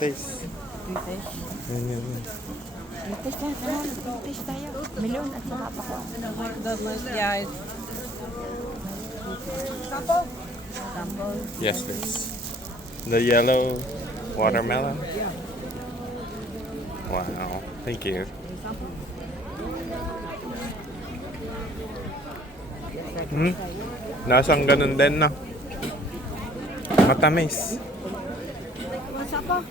taste. Taste. Yan, yan, yan. Taste tayo. Taste tayo. Melon at saka pa. Yeah. Sample. Yes, please. The yellow watermelon. Wow. Thank you. Lasang ganun din, no? Matamis. Sample.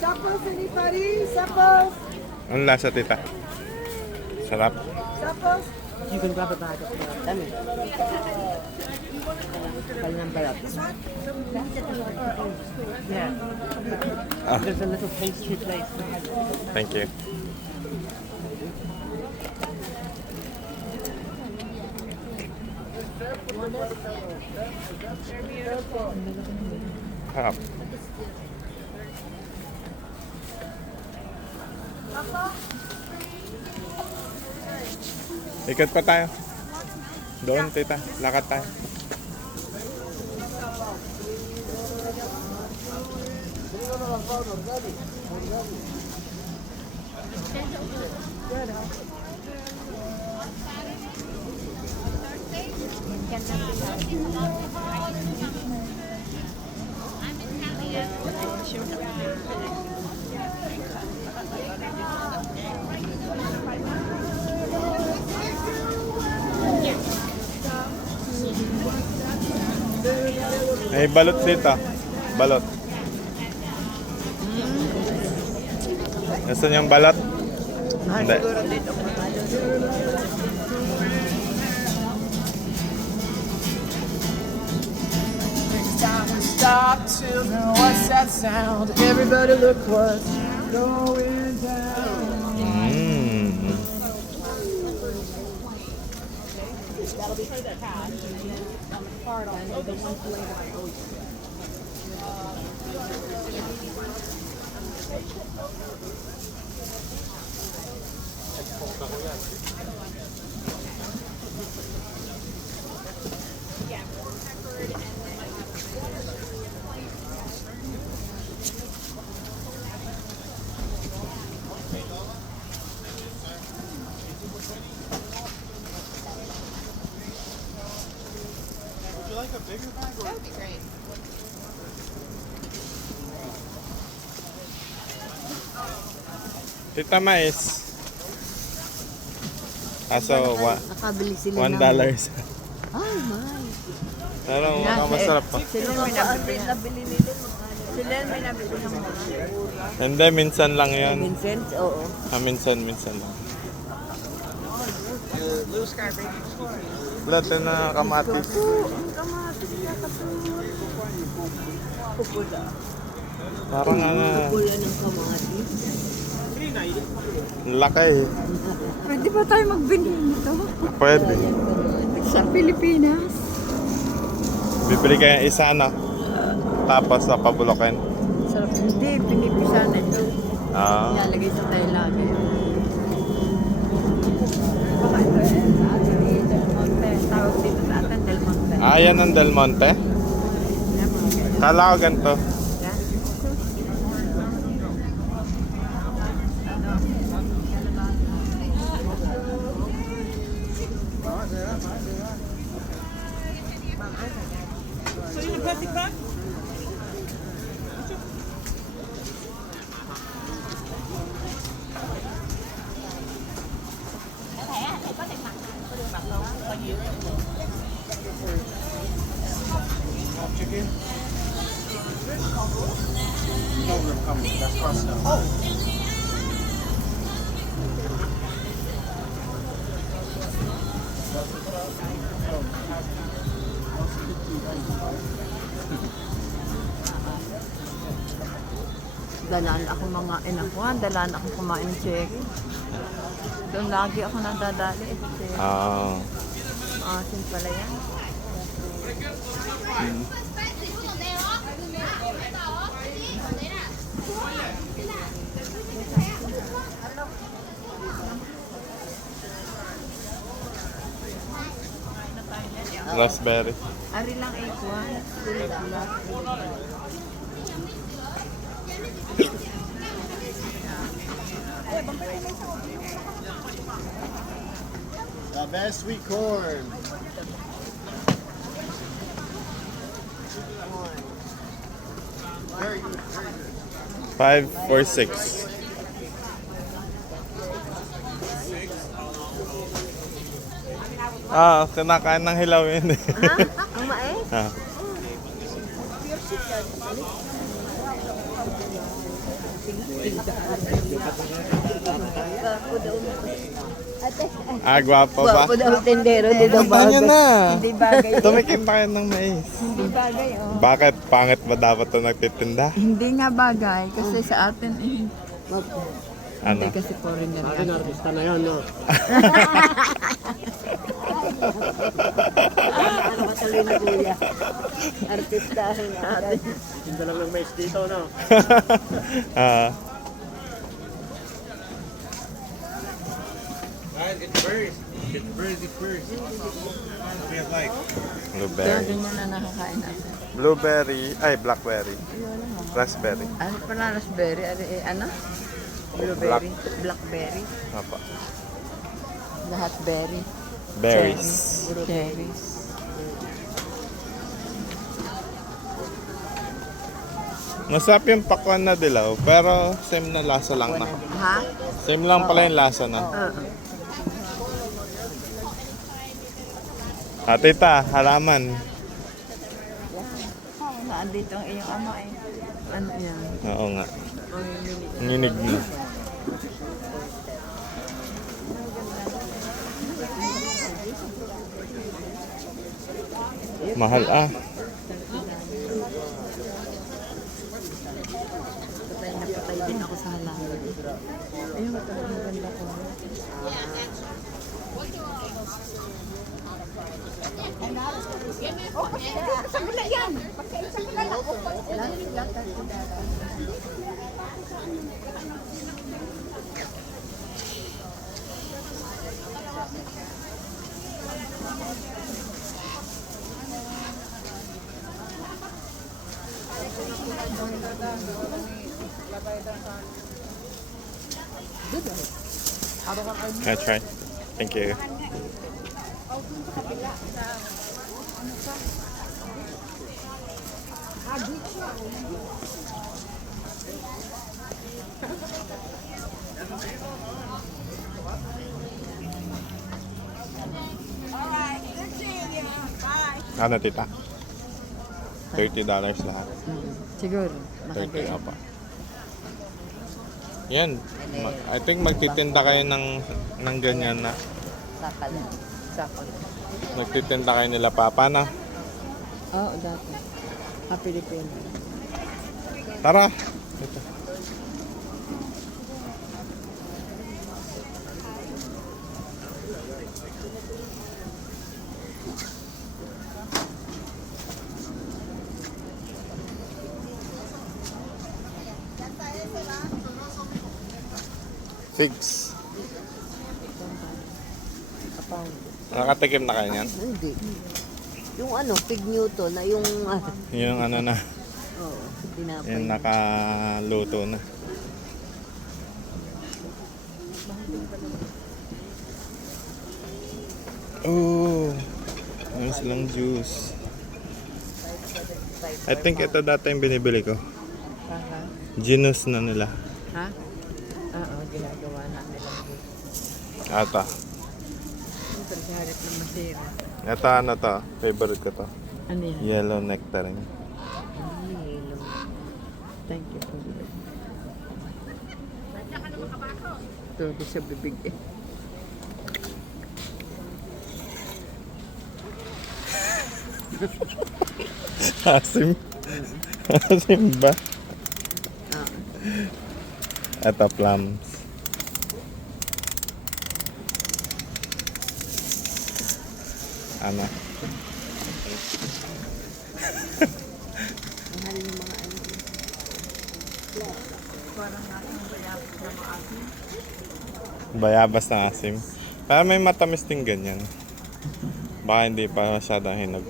Sapos, anybody? Sapos? Ang lasa, tita? Sarap. Sapos? You can grab a bag of milk. Dami. Kaya ng balat. Yeah. There's a little pastry place. Thank you. Sarap. Ikot pa tayo. Doon, tita. Lakad tayo. May balot dito. Balot. Gusto niyong balot? Hindi. Siguro dito. Time we stop, children, what's that sound? Everybody look what's going down. Mm. Tita Mais. Aso, Nakabili sila $1. Ay, my. Pero mukhang masarap pa. Sila may nabili nila. Sila may nabili ng mga. Hindi, minsan lang yun. Vincent, oo. Minsan lang. Lahat na kamatis. Pupula. Parang Pupula ng kamatis. laki eh. Pwede ba tayo magbili nito? Pwede. Sa Pilipinas. Bibili kayo isa na. Tapos papabulokin. Sarap. Hindi, pinipisa na ito. Ah. Ilalagay sa tayo lagi. Baka ito sa atin Del Monte. Tawag dito sa atin Del Monte. Yan ang Del Monte? Kala ko ganito. Dalaan ako mga inakuan, dalaan ako kumain ng chicken. Doon lagi ako nadadali. Asin pala yan. Raspberry. Ari lang A1. The best sweet corn. Very good, very good. 5 or 6. Kinakain ng hilaw yun eh. Ha? Ang mais? Ah. Gwapo ba? Gwapo daw tendero, di daw Punta niyo bagay. na. Hindi bagay. Tumikim tayo ng mais. Hindi bagay, oh. Bakit? Pangit ba dapat ito nagtitinda? Hindi nga bagay kasi sa atin eh. Ano? Hindi kasi foreigner yan. Artista na yan, no? Ano ka tuloy na kuya? Artistahin natin. Tinda lang ng mais dito, no? Ah. It burst. It burst. Feels like. Kaya Blueberry. ganyan na nakakain natin. Blueberry. Ay, blackberry. Raspberry. Ano pala raspberry? Ano? Blueberry? Blackberry? Apa. Lahat berry. Berries. Cherries. Masarap yung pakwan na dilaw, pero same na lasa lang na. Ha? Same lang pala yung lasa na. Oo. Tita, halaman. Naandito ang iyong ama eh. Ano yan? Oo nga. Ang mini. Nginig na. Mahal ah. Patay na patay din ako sa halaman. Ayun, ito ang ganda ko. Can I try? Thank you. Ano tita? $30 lahat. Siguro. 30 apa. Yan. I think magtitinda kayo ng ganyan na. Sakal. Sakal. Magtitinda kayo nila papa na. Oo, dati. Pilipino. Tara. Ito. Figs. Kapang. Nakatikim na kayo niyan? Hindi. Yung ano, Pig Newton na yung Yung ano na. oh, tinapay. Yung nakaluto na. Oh, meron silang juice. I think ito dati yung binibili ko. Para? Genus na nila. Ha? Oo, ginagawa namin lang dito. Ata. Ito, harap na masira. Ito ano to? Favorite ko to. Ano yan? Yellow nectarine. Thank you for the ito sa bibig eh. Asim. Asim ba? Ito plums. Ano? Parang natin bayabas na maasin. Bayabas na asim. Para may matamis din ganyan. Baka hindi pa masyadong hinog.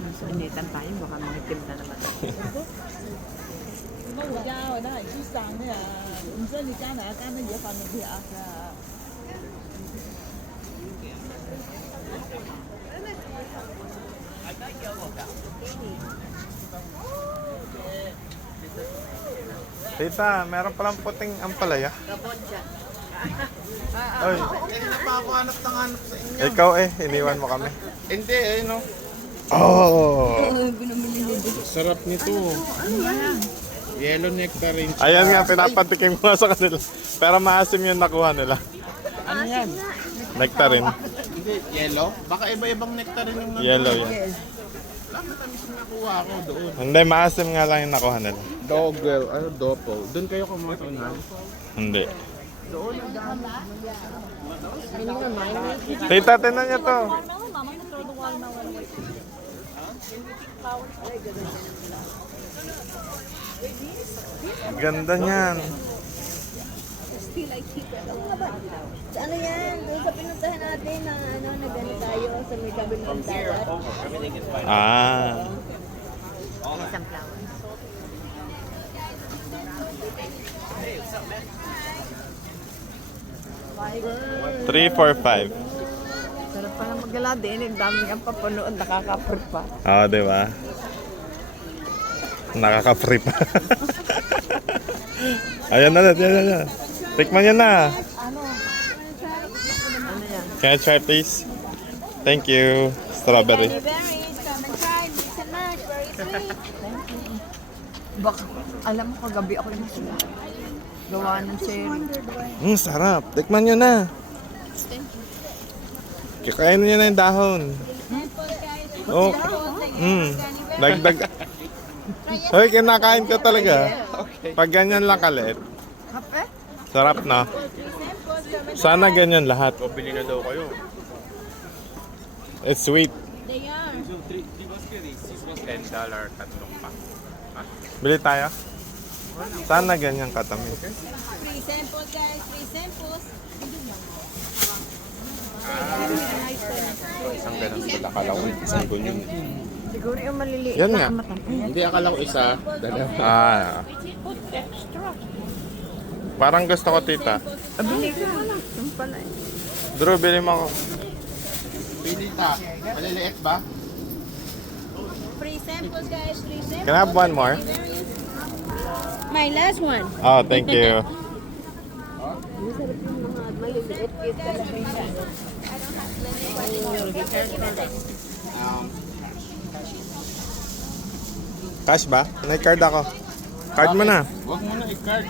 Mas initan tayo, baka mangitim na naman. 咁我家我都係出省嘅，唔知你加哪一間乜嘢飯店啊？ Tita, meron palang puting ampalaya. Ay, Kanina pa ako hanap ng hanap sa inyo. ikaw iniwan mo kami. Hindi, no? Oh! Sarap nito. Yellow nectarine. Ayan nga, pinapatikim ko nga sa kanila. Pero maasim yung nakuha nila. Ano yan? Nectarine. Hindi, yellow? Baka iba-ibang nectarine yung Yellow yan. Wala matamis yung nakuha ako doon. Hindi, maasim nga lang yung nakuha nila. Dogel, ano, dopo. Doon kayo kumakain. Hindi. Tita, tinan niyo to. Ganda niyan. Ano yan? Doon sa pinuntahan natin na ano, nag-ano tayo sa may tabi ng dagat. Ah. Isang flower. Three, four, five. Sarap pa na magala din. Ang dami ang papunood, nakakapur pa. Oo, di ba? Nakaka-free pa. Ayan na, yan. Tikman niyo na. Ano yan? Can I try, please? Thank you. Strawberry. Berries, come and try. Mix and match. Very sweet. Baka, alam mo, kagabi ako yung sila. Gawa ng cherry. Sarap. Tikman niyo na. Kikainin niyo na yung dahon. Oh. Dagdag. Hoy, kinakain ko talaga. Pag ganyan lang kalit. Kape? Sarap na. Sana ganyan lahat. Bili na daw kayo. It's sweet. $10, tatlong pa. Bili tayo. Sana ganyan katamis. Free samples, guys. Free samples. Isang ganun sila kalawin. Isang ganyan. Siguro yung maliliit Yan na nga. Hindi, akala ko isa. Dalawa. Ah. Parang gusto ko, tita. Bili ka. Yung pala eh. Drew, bili mo ako. Pili ta. Maliliit ba? Free samples, guys. Free samples. Can I have one more? My last one. Oh, thank you. Maliliit cute talaga siya. Cash ba? May card ako. Card mo na. Huwag mo na i-card.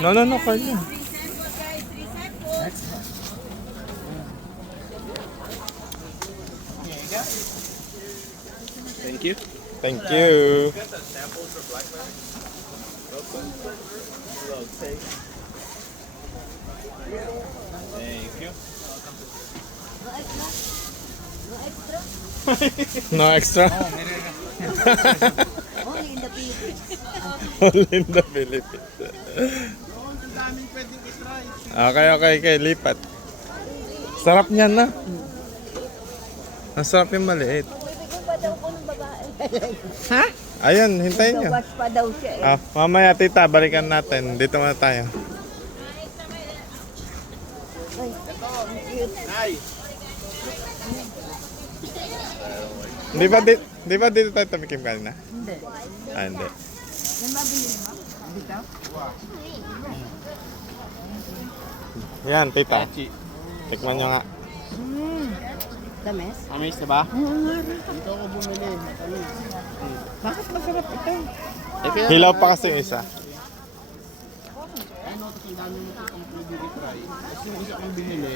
No, card na. Thank you. Thank you. Thank you. No extra? Only in the Philippines. Only in the Philippines. Ang daming pwedeng i-try. Okay, lipat. Sarap niyan na. Ang sarap yung maliit. Bibigyan pa daw ko ng babae. Ha? Ayun, hintayin nyo. Watch pa daw siya eh. Mamaya, tita, balikan natin. Dito muna tayo. Ay! Di ba dito tayo tumikim kanina? Hindi. Ah, hindi. Yan ba bilhin mo? Dito? Yan, tita. Tachi. Tikman nyo nga. Dames? Amis na ba? Oo nga. Dito ako bumili. Amis. Bakit masarap ito? Hilaw pa kasi yung isa. Ay, notice ang dami mo itong pwede i-try. Kasi yung isa kong binili.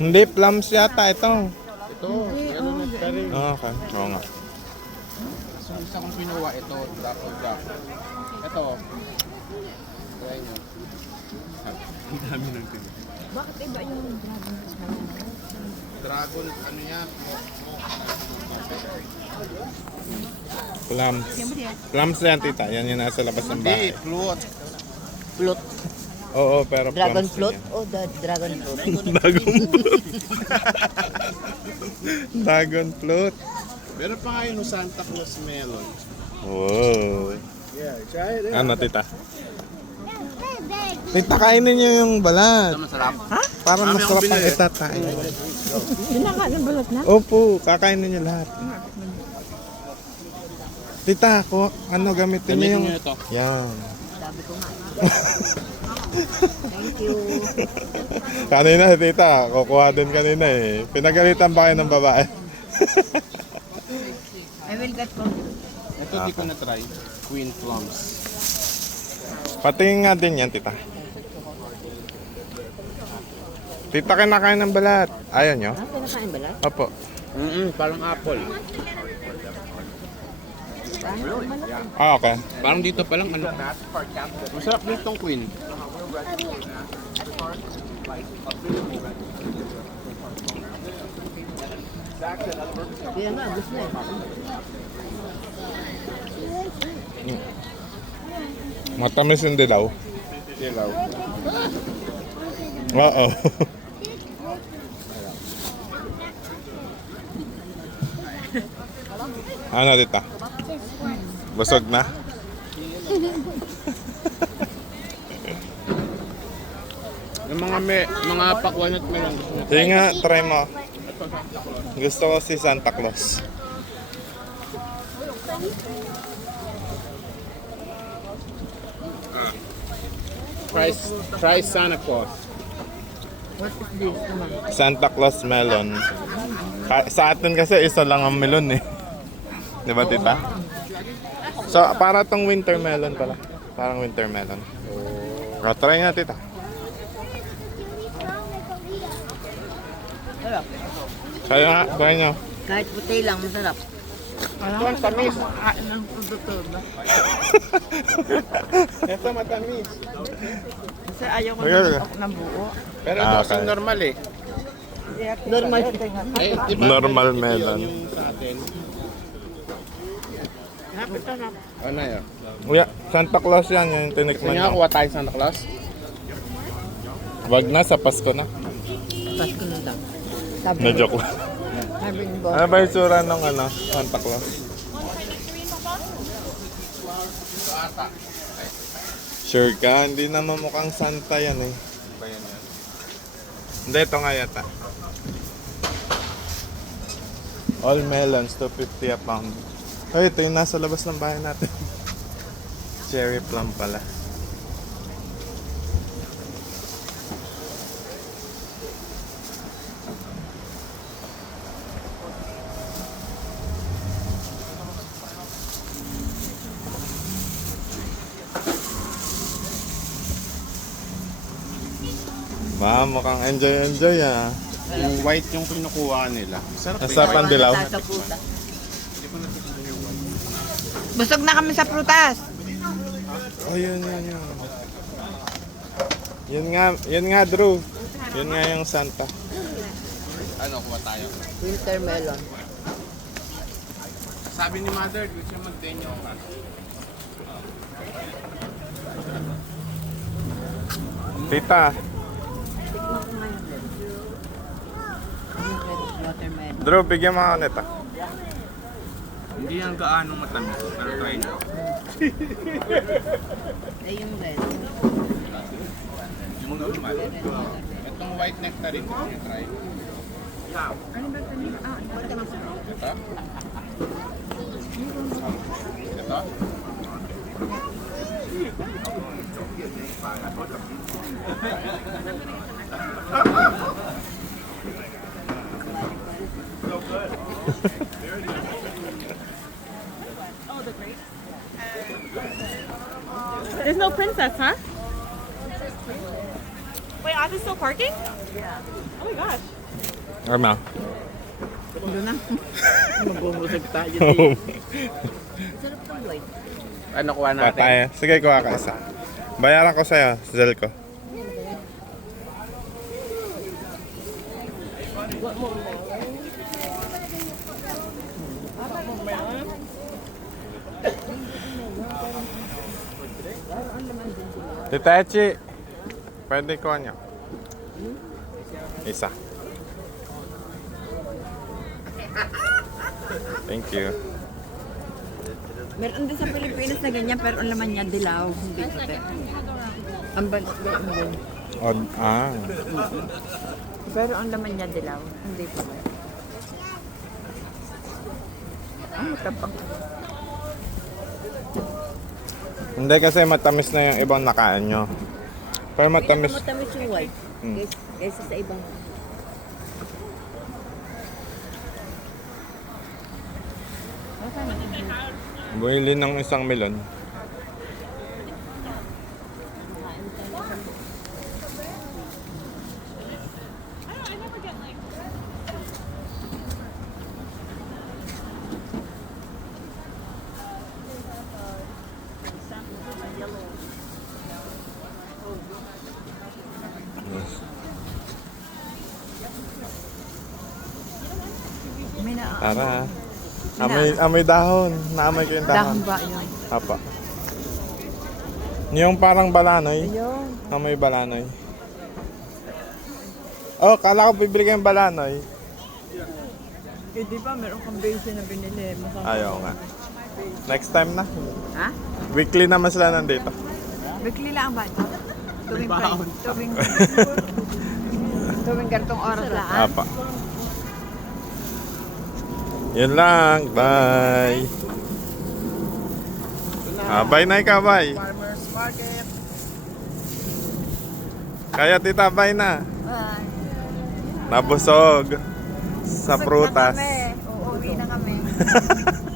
Hindi, plums yata ito. Ito, ano na rin. Okay, oo nga. So, isa kong pinuha, ito, truffle jack. Ito. Try nyo. Ang dami ng tinig. Bakit iba yung dragon fruit? Dragon, ano yan? Plums. Plums yan, tita. Yan yung nasa labas ng Hindi, bahay. float. Float. Oo, pero Dragon plums float? yan. Oh, the dragon float. Dragon float. Dragon float. Meron pa nga yung Santa Claus melon. Wow. Yeah, try it. Ano, tita? Tita, kainin niyo yung balat. Ito masarap. Parang Marami masarap akong ang binili. itatain. Binaka ng balat na? Opo, kakainin niyo lahat. Tita, ano gamitin niyo Gamitin yung... nyo ito. Yan. Sabi ko nga. Thank you. Kanina, tita, kukuha din kanina eh. Pinagalitan ba kayo ng babae? I will get from Ito di ko na-try. Queen plums. Patingin nga din yan, tita. Tita, kinakain ng balat. Ayaw nyo? Pinakain balat? Opo. Parang apple. Ah, okay. Parang dito pa lang ano. Masarap din itong queen. Kaya nga, gusto na eh. Matamis yung dilaw. Dilaw. Oo. Ano, tita? Busog na? Yung mga pakwan at melon. Sige nga, try mo. Gusto ko si Santa Claus. Try Santa Claus. What is this naman? Santa Claus melon. Sa atin kasi isa lang ang melon eh. Di ba, tita? So, para tong winter melon pala. Parang winter melon. O, try nga, tita. Sarap. Kaya nga, try nyo. Kahit puti lang, masarap. Ito ang tamis. Kain ng produkto na. Ito matamis. Kasi ayaw ko Sige, sige. ng buo. Pero Ah, ito kasing okay. normal eh. Normal. Eh, di ba? Normal melon. Yung sa atin. Ano yun? Kuya, Santa Claus yan, yung Gusto tinikman niya nyo. kuha tayo Santa Claus? Wag na, sa Pasko na. Pasko na lang. Sabi Na-joke lang. Sabi ni boss. Ano ba yung sura ng Santa Claus? Sure ka? Hindi naman mukhang Santa yan eh. Ba yan yan? Hindi, ito nga yata. All melons, 250 a pound. Ay, ito yung nasa labas ng bahay natin. Cherry plum pala. Ba, mukhang enjoy ah. Yung white yung kinukuha nila. Sarap eh. Nasa pandilaw. Sa prutas. Busog na kami sa prutas. Oh, yun. Yun nga, Drew. Yun nga yung Santa. Ano, kuha tayo? Winter melon. Sabi ni Mother, gusto niya mag-denyo ka. Tita, Watermelon. Drew, bigyan mo ako nito. Hindi yan gaano matamis, pero try nyo. Eh, yung red. Yung normal. Itong white nectarine, gusto niyo try? Ito? Ito? There's no princess, huh? Wait, are they still parking? Yeah. Oh my gosh. Arma. Mabubusog tayo. Sarap ng white. Ano kuha natin? Patay. Sige, kuha ka isa. Bayaran ko sa'yo, Zel ko. Tita Echi, pwede ko niya. Isa. Thank you. Meron din sa Pilipinas na ganyan, pero ang laman niya dilaw, hindi puti. Ang banat doon. Pero ang laman niya dilaw, hindi puti. Ang matapang. Hindi kasi matamis na yung ibang nakain nyo. Pero matamis. Matamis yung white. Kaysa sa ibang. Bumili ng isang melon. May na, Tara. Amoy dahon. Naamoy ko yung dahon dahon. ba yun? Apa. Yung parang balanoy. Ayun. Amoy balanoy. Oh, kala ko bibili kayong balanoy. Eh, di ba meron kang base na binili? Ayaw nga. Next time na. Ha? Weekly naman sila nandito. Weekly lang ba ito? Tuwing ganitong oras lang. Apa. Yun lang. Bye. Bye na ikaw, bye. Farmers Market. Ah. Kaya tita, bye na. Bye. Nabusog sa prutas. Uuwi na kami.